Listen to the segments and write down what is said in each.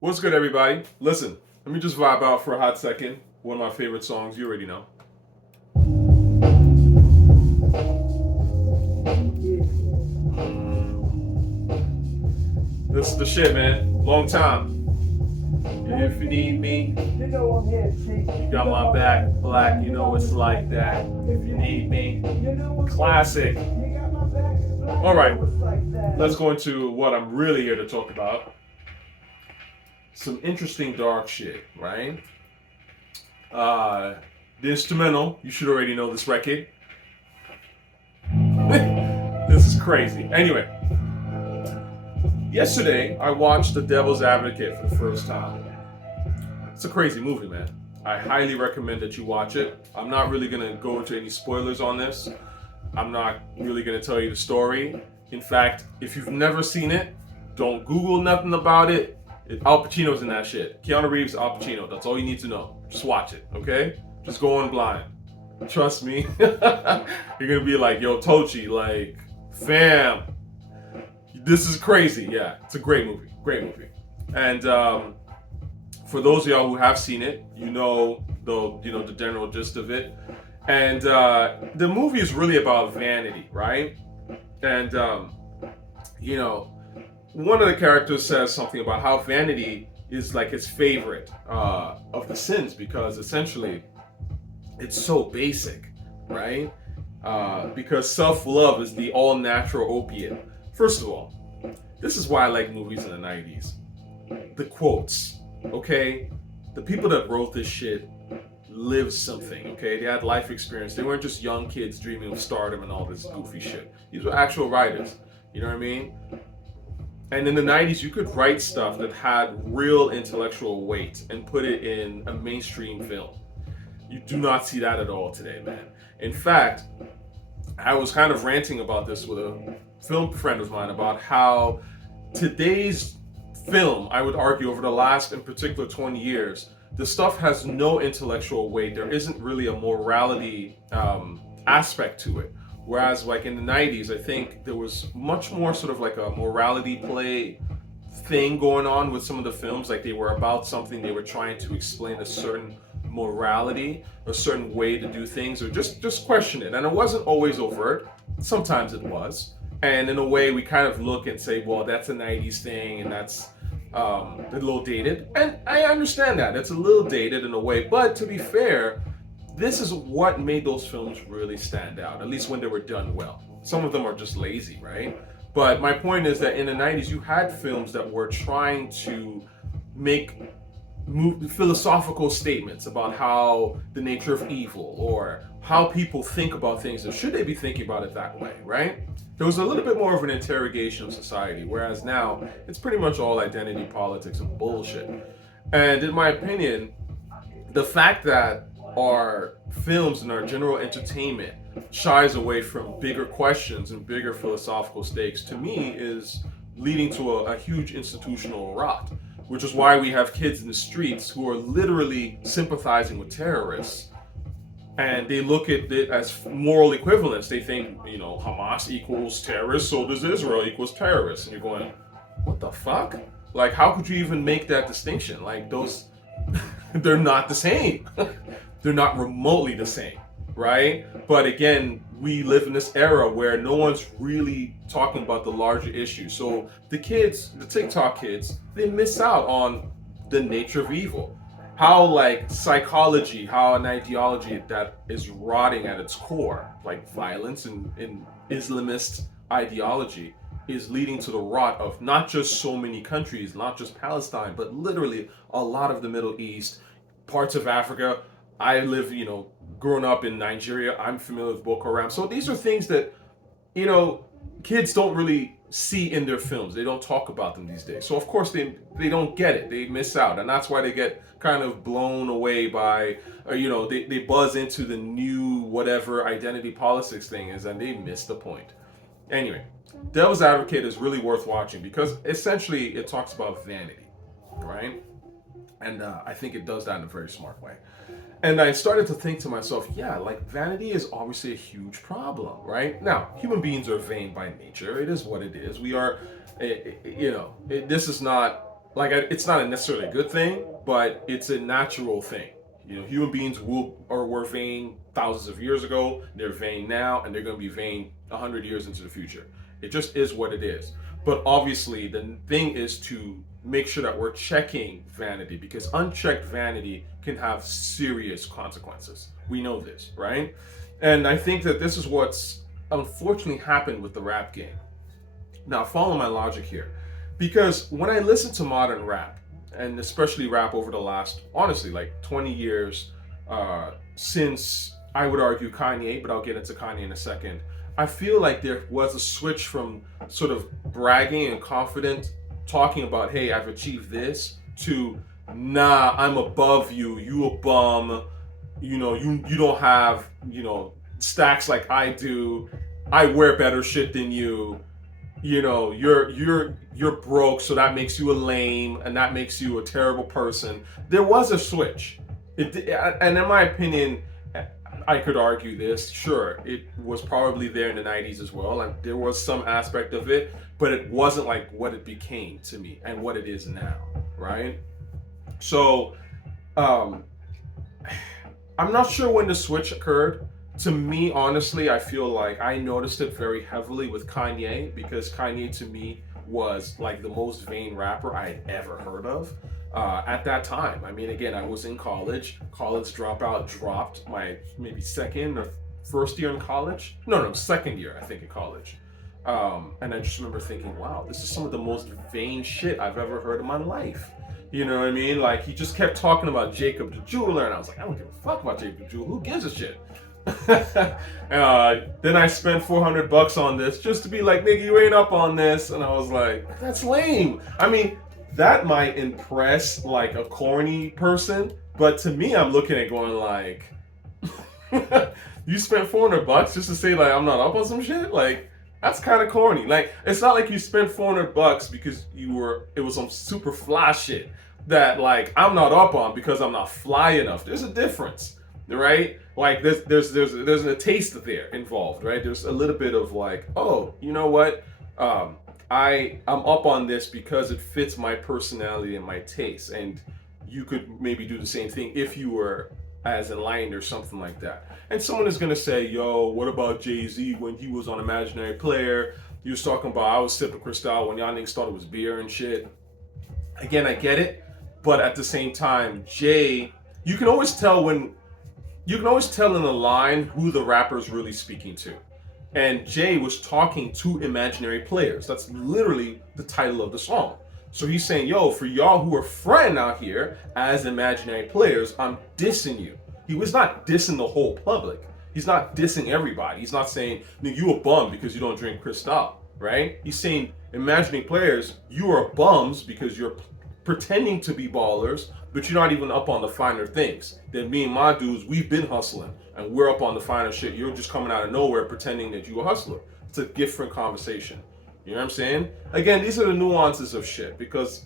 What's good, everybody? Listen, let me just vibe out for a hot second. One of my favorite songs, you already know. This is the shit, man. Long time. If you need me, you got my back. Black, you know it's like that. If you need me, classic. All right, let's go into what I'm really here to talk about. Some interesting dark shit, right? The instrumental, you should already know this record. This is crazy. Anyway, yesterday I watched The Devil's Advocate for the first time. It's a crazy movie, man. I highly recommend that you watch it. I'm not really going to go into any spoilers on this. I'm not really going to tell you the story. In fact, if you've never seen it, don't Google nothing about it. Al Pacino's in that shit. Keanu Reeves, Al Pacino. That's all you need to know. Just watch it, okay? Just go on blind. Trust me. You're gonna be like, yo, Tochi, like, fam, this is crazy. Yeah, it's a great movie. Great movie. And for those of y'all who have seen it, you know the general gist of it. And the movie is really about vanity, right? And one of the characters says something about how vanity is like his favorite of the sins because essentially it's so basic, right? Because self-love is the all-natural opiate. First of all, this is why I like movies in the 90s. The quotes, okay? The people that wrote this shit lived something, okay? They had life experience. They weren't just young kids dreaming of stardom and all this goofy shit. These were actual writers, you know what I mean? And in the 90s, you could write stuff that had real intellectual weight and put it in a mainstream film. You do not see that at all today, man. In fact, I was kind of ranting about this with a film friend of mine about how today's film, I would argue over the last, in particular, 20 years, the stuff has no intellectual weight. There isn't really a morality aspect to it. Whereas like in the 90s, I think there was much more sort of like a morality play thing going on with some of the films. Like they were about something, they were trying to explain a certain morality, a certain way to do things, or just question it. And it wasn't always overt. Sometimes it was. And in a way, we kind of look and say, well, that's a 90s thing, and that's a little dated. And I understand that. It's a little dated in a way. But to be fair, this is what made those films really stand out, at least when they were done well. Some of them are just lazy, right? But my point is that in the 90s, you had films that were trying to make philosophical statements about how the nature of evil or how people think about things, and should they be thinking about it that way, right? There was a little bit more of an interrogation of society, whereas now it's pretty much all identity politics and bullshit. And in my opinion, the fact that our films and our general entertainment shies away from bigger questions and bigger philosophical stakes, to me, is leading to a huge institutional rot, which is why we have kids in the streets who are literally sympathizing with terrorists, and they look at it as moral equivalence. They think, Hamas equals terrorists, so does Israel equals terrorists. And you're going, what the fuck? Like, how could you even make that distinction? Like, those, they're not the same. They're not remotely the same, right? But again, we live in this era where no one's really talking about the larger issue. So the kids, the TikTok kids, they miss out on the nature of evil. How like psychology, how an ideology that is rotting at its core, like violence and Islamist ideology, is leading to the rot of not just so many countries, not just Palestine, but literally a lot of the Middle East, parts of Africa. I live, growing up in Nigeria, I'm familiar with Boko Haram. So these are things that, kids don't really see in their films. They don't talk about them these days. So of course they don't get it. They miss out. And that's why they get kind of blown away by, they buzz into the new whatever identity politics thing is, and they miss the point. Anyway, Devil's Advocate is really worth watching because essentially it talks about vanity, right? And I think it does that in a very smart way. And I started to think to myself, yeah, like vanity is obviously a huge problem, right? Now, human beings are vain by nature. It is what it is. We are, this is not like it's not necessarily a good thing, but it's a natural thing. You know, human beings were vain thousands of years ago. They're vain now, and they're going to be vain 100 years into the future. It just is what it is. But obviously, the thing is to make sure that we're checking vanity, because unchecked vanity can have serious consequences. We know this, right? And I think that this is what's unfortunately happened with the rap game. Now, follow my logic here. Because when I listen to modern rap, and especially rap over the last, honestly, like 20 years, since I would argue Kanye, but I'll get into Kanye in a second, I feel like there was a switch from sort of bragging and confident, talking about, hey, I've achieved this, to, nah, I'm above you, you a bum, you don't have, stacks like I do, I wear better shit than you, you're broke, so that makes you a lame, and that makes you a terrible person. There was a switch, and in my opinion, I could argue this. Sure, it was probably there in the '90s as well, and there was some aspect of it, but it wasn't like what it became to me and what it is now, right? So, um, I'm not sure when the switch occurred. To me, honestly, I feel like I noticed it very heavily with Kanye, because Kanye to me was like the most vain rapper I had ever heard of at that time. I mean, again, I was in college dropout, dropped my maybe second or first year in college. No, second year, I think, in college. And I just remember thinking, wow, this is some of the most vain shit I've ever heard in my life. You know what I mean? Like, he just kept talking about Jacob the Jeweler, and I was like, I don't give a fuck about Jacob the Jeweler. Who gives a shit? Then I spent $400 on this just to be like, nigga, you ain't up on this. And I was like, that's lame. I mean, that might impress like a corny person, but to me, I'm looking at going like, you spent $400 just to say like I'm not up on some shit? Like, that's kind of corny. Like, it's not like you spent $400 because it was some super fly shit that like I'm not up on because I'm not fly enough. There's a difference, right? Like there's a taste there involved, right? There's a little bit of like, oh, you know what? I'm up on this because it fits my personality and my taste, and you could maybe do the same thing if you were as enlightened or something like that. And someone is gonna say, yo, what about Jay-Z when he was on Imaginary Player? He was talking about I was sipping Cristal when y'all niggas thought it was beer and shit. Again, I get it, but at the same time, Jay, you can always tell in a line who the rapper's really speaking to. And Jay was talking to imaginary players. That's literally the title of the song. So he's saying, yo, for y'all who are fronting out here as imaginary players, I'm dissing you. He was not dissing the whole public. He's not dissing everybody. He's not saying, nigga, you a bum because you don't drink Cristal, right? He's saying, imagining players, you are bums because you're pretending to be ballers, but you're not even up on the finer things. Then me and my dudes, we've been hustling, and we're up on the finer shit. You're just coming out of nowhere pretending that you're a hustler. It's a different conversation. You know what I'm saying? Again, these are the nuances of shit, because,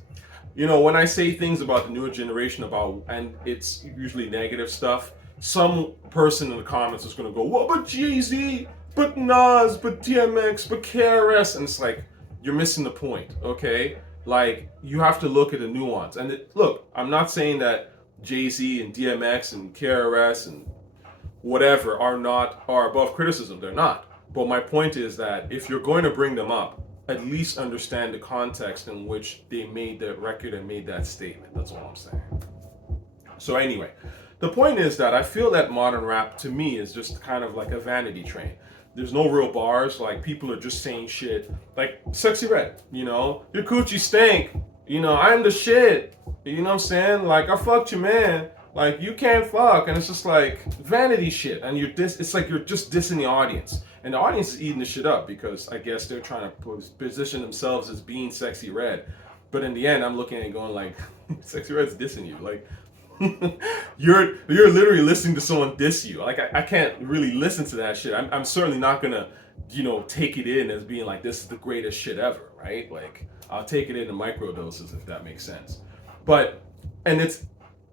when I say things about the newer generation and it's usually negative stuff, some person in the comments is going to go, what but Jay-Z, but Nas, but DMX, but KRS, and it's like, you're missing the point, okay? Like, you have to look at the nuance. And look, I'm not saying that Jay-Z and DMX and KRS and whatever are above criticism. They're not. But my point is that if you're going to bring them up, at least understand the context in which they made that record and made that statement. That's all I'm saying. So anyway, the point is that I feel that modern rap to me is just kind of like a vanity train. There's no real bars. Like, people are just saying shit. Like, Sexy Red, your coochie stank. I'm the shit. You know what I'm saying? Like, I fucked you, man. Like, you can't fuck. And it's just like vanity shit. And it's like you're just dissing the audience. And the audience is eating the shit up because I guess they're trying to position themselves as being Sexy Red. But in the end, I'm looking at it going like, Sexy Red's dissing you. Like, you're literally listening to someone diss you. Like, I can't really listen to that shit. I'm certainly not gonna, take it in as being like, this is the greatest shit ever, right? Like, I'll take it in micro doses, if that makes sense. And it's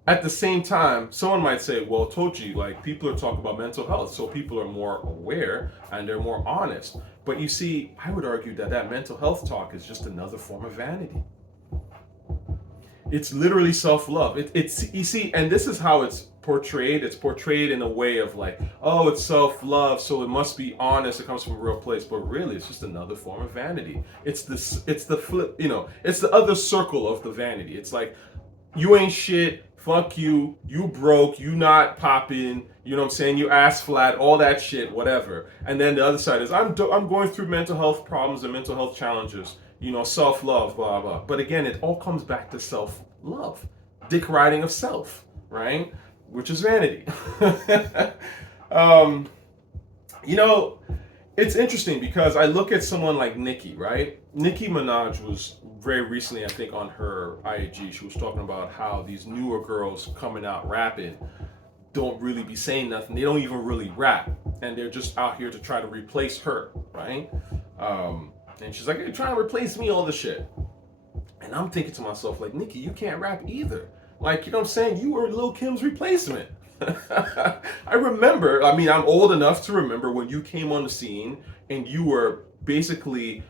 at the same time, someone might say, well, Tochi, like, people are talking about mental health, so people are more aware and they're more honest. But you see, I would argue that mental health talk is just another form of vanity. It's literally self-love. It's you see, and this is how it's portrayed. It's portrayed in a way of like, oh, it's self-love, so it must be honest. It comes from a real place, but really, it's just another form of vanity. It's this. It's the flip. It's the other circle of the vanity. It's like, you ain't shit. Fuck you. You broke. You not popping. You know what I'm saying? You ass flat. All that shit. Whatever. And then the other side is I'm going through mental health problems and mental health challenges. Self-love, blah blah. But again, it all comes back to self-love, dick riding of self, right? Which is vanity. um, you know, it's interesting because I look at someone like Nicki, right? Nicki Minaj was very recently, I think, on her IG. She was talking about how these newer girls coming out rapping don't really be saying nothing. They don't even really rap, and they're just out here to try to replace her, right? And she's like, "You're trying to replace me, all the shit." And I'm thinking to myself, like, Nicki, you can't rap either. Like, you know what I'm saying? You were Lil Kim's replacement. I remember, I'm old enough to remember when you came on the scene and you were basically,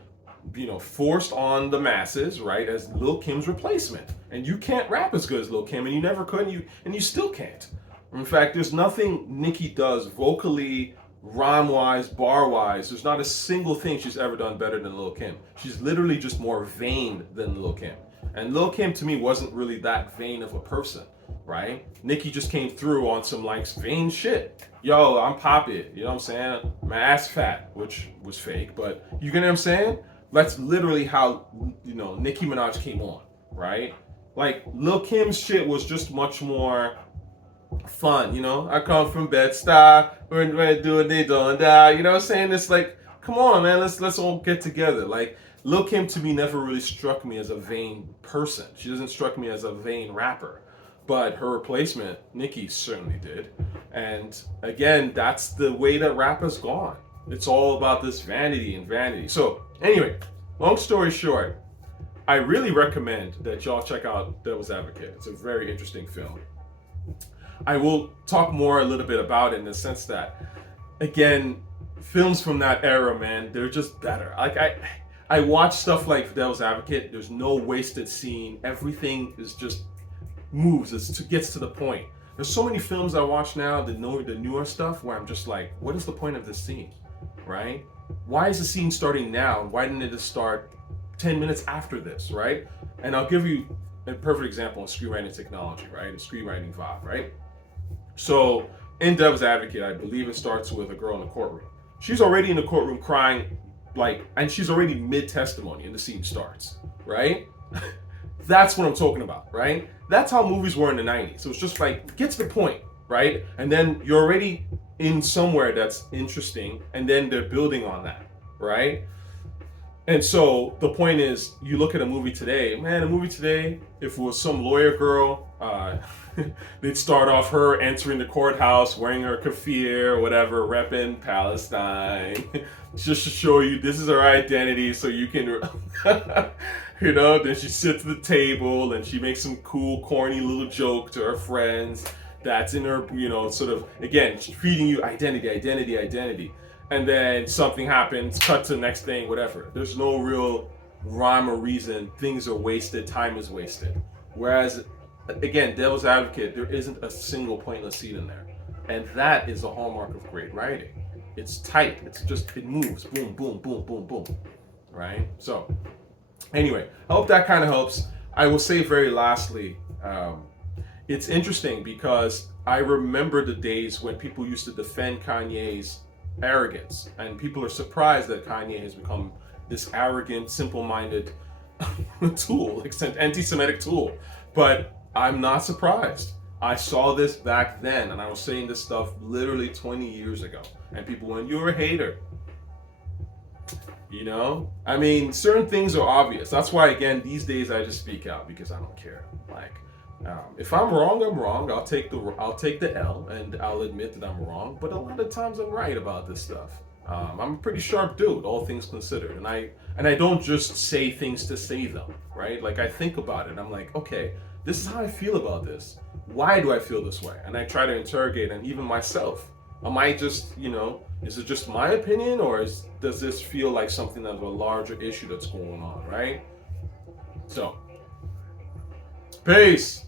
forced on the masses, right, as Lil Kim's replacement. And you can't rap as good as Lil Kim, and you never could, and you still can't. In fact, there's nothing Nicki does vocally, rhyme-wise, bar-wise. There's not a single thing she's ever done better than Lil Kim. She's literally just more vain than Lil Kim. And Lil Kim, to me, wasn't really that vain of a person, right? Nicki just came through on some, like, vain shit. Yo, I'm poppy, you know what I'm saying? My ass fat, which was fake, but you get what I'm saying? That's literally how, Nicki Minaj came on, right? Like, Lil Kim's shit was just much more fun, I come from Bed-Stuy, we're doing they doing that, you know what I'm saying? It's like, come on, man, let's all get together. Like, Lil Kim to me never really struck me as a vain person. She doesn't struck me as a vain rapper. But her replacement, Nicki, certainly did. And again, that's the way that rap has gone. It's all about this vanity and vanity. So anyway, long story short, I really recommend that y'all check out Devil's Advocate. It's a very interesting film. I will talk more a little bit about it in the sense that, again, films from that era, man, they're just better. Like, I watch stuff like Devil's Advocate. There's no wasted scene. Everything is just moves. It gets to the point. There's so many films I watch now, the newer stuff, where I'm just like, what is the point of this scene, right? Why is the scene starting now? Why didn't it just start 10 minutes after this, right? And I'll give you a perfect example in screenwriting technology, right? In screenwriting vibe, right? So in Devil's Advocate, I believe it starts with a girl in the courtroom. She's already in the courtroom crying, and she's already mid-testimony and the scene starts, right? That's what I'm talking about, right? That's how movies were in the 90s. So it's just like, get to the point, right? And then you're already in somewhere that's interesting, and then they're building on that, right? And so the point is, you look at a movie today, man, if it was some lawyer girl, they'd start off her entering the courthouse wearing her keffiyeh or whatever, repping Palestine, just to show you this is her identity so you can, then she sits at the table and she makes some cool, corny little joke to her friends that's in her, sort of, again, feeding you identity. And then something happens, cut to the next thing, whatever. There's no real rhyme or reason. Things are wasted, time is wasted. Whereas, again, Devil's Advocate, there isn't a single pointless scene in there. And that is a hallmark of great writing. It's tight. It moves. Boom, boom, boom, boom, boom. Right? So, anyway, I hope that kind of helps. I will say very lastly, it's interesting because I remember the days when people used to defend Kanye's arrogance, and people are surprised that Kanye has become this arrogant, simple-minded tool, anti-Semitic tool. But I'm not surprised. I saw this back then, and I was saying this stuff literally 20 years ago, and people went, "You're a hater." Certain things are obvious. That's why, again, these days I just speak out because I don't care. Like, if I'm wrong, I'm wrong. I'll take the L, and I'll admit that I'm wrong. But a lot of times I'm right about this stuff. I'm a pretty sharp dude, all things considered, and I don't just say things to say them, right? Like, I think about it. I'm like, okay, this is how I feel about this. Why do I feel this way? And I try to interrogate, and even myself. Am I just, is it just my opinion, or does this feel like something of a larger issue that's going on, right? So, Peace.